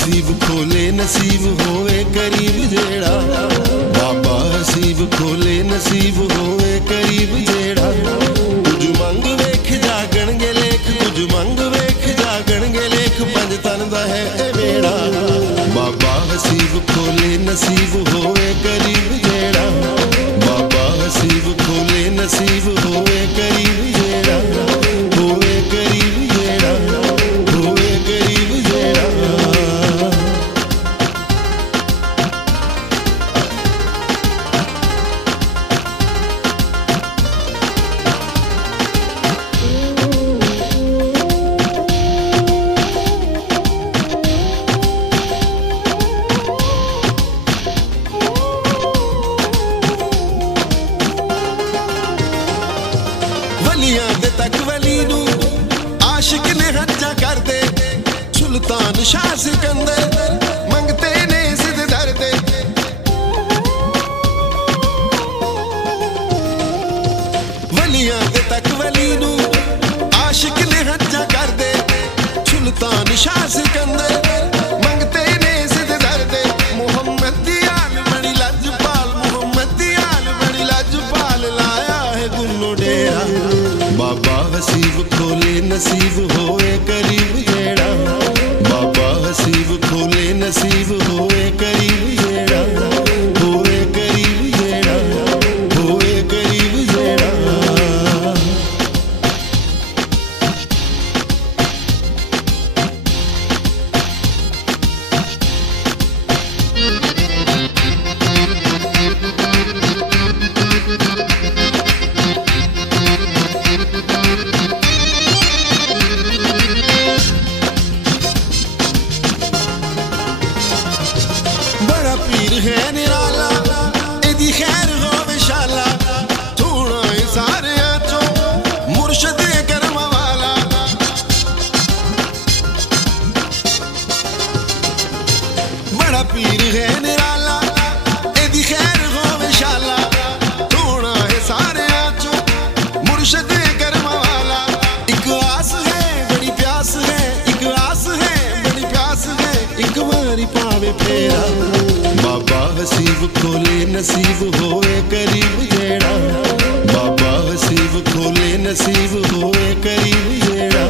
हसीब खोले नसीब होए करीब जेड़ा, बाबा हसीब खोले नसीब होए करीब जेड़ा। कुछ मंग वेख जागणगे लेख, कुछ मंग वेख जागणगे लेख, पंज तन दा है ए वेड़ा। बाबा हसीब खोले नसीब होए करीब जेड़ा, बाबा हसीब खोले नसीब होए करीब जेड़ा, होए करीब जेड़ा, होए करीब जेड़ा। वलियां दे तक वली नू आशिक ने हज्जा कर दे, सुल्तान शाह सिकंदर मंगते ने सिद दर दे। वलियां दे तक वली नू आशिक ने हज्जा कर दे, सुल्तान शाह सिकंदर मंगते ने सिद दर दे। मुहम्मद दी आल बड़ी लजपाल, मुहम्मद दी आल बड़ी लजपाल, लाया है गुन्नो डेरा। बाबा हसीब खोले नसीब होए करीब जेड़ा, बाबा हसीब खोले नसीब होए करीब जेड़ा, होए करीब जेड़ा, होए करीब जेड़ा। बड़ा पीर है निराला, एदी खैर होवे शाला, थोड़ा ही सारे चो मुर्शद करम वाला। बड़ा पीर है निराला, एदी खैर होवे शाला, थोड़ा ही सारे चो मुर्शद करम वाला। एक आस है बड़ी प्यास है, एक आस है बड़ी प्यास है, एक बारी पावे फेरा। बाबा हसीब खोले नसीब होए करीब जेड़ा, बाबा हसीब खोले नसीब होए करीब जेड़ा,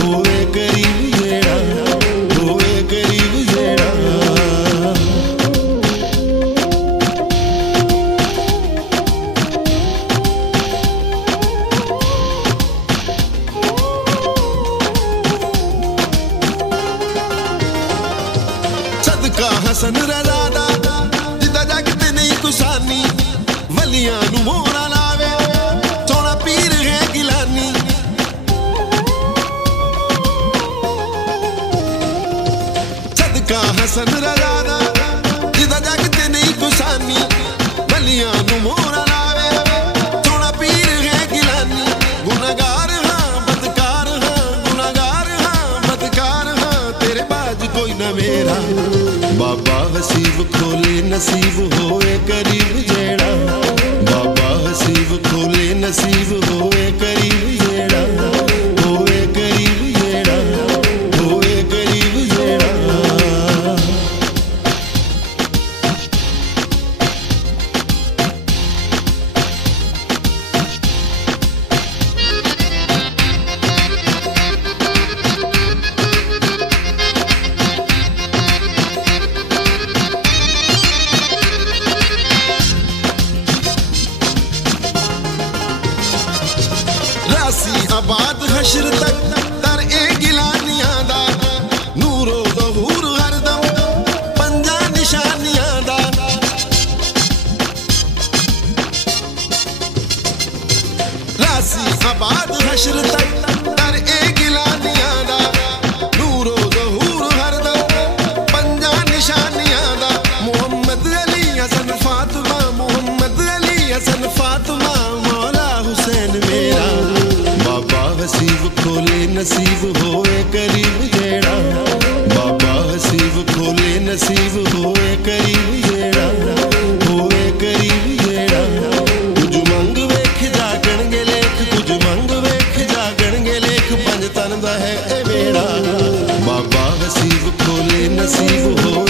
होए करीब जेड़ा, होए करीब जेड़ा। सदका हसन रज़ा दा जिदा जग ते नहीं कुसानी, वलियां नू मोरा लावे सोना पीर है गिलानी। सदका हसन रज़ा दा जिदा जग ते नहीं कुसानी, वलियां नू मोरा लावे सोना पीर है गिलानी। गुनाहगार हाँ बदकार हाँ, गुनाहगार हाँ बदकार हाँ, तेरे बाज कोई ना मेरा। बाबा हसीब खोले नसीब होए करीब जेड़ा, बाबा हसीब खोले नसीब होए करीब जेड़ा, होए करीब जेड़ा, होए करीब जेड़ा। रासी आबाद हशर तक तर ए गिलानियां दा, नूरो ज़हूर हरदम पंजा निशानियां दा। रासी आबाद हशर तक तर ए गिलानियां दा, नूरो ज़हूर हरदम पंजा निशानियां दा। मुहम्मद अली हसन फातिमा, मुहम्मद अली हसन फातिमा, मौला हुसैन मेरा। बाबा हसीब खोले नसीब होए करीब जेड़ा, बाबा हसीब खोले नसीब होए करीब जेड़ा, होए करीब जेड़ा। कुछ मंग वेख जागणगे लेख, कुछ मंग वेख जागणगे लेख, पंज तन दा है ए वेड़ा। बाबा हसीब खोले नसीब हो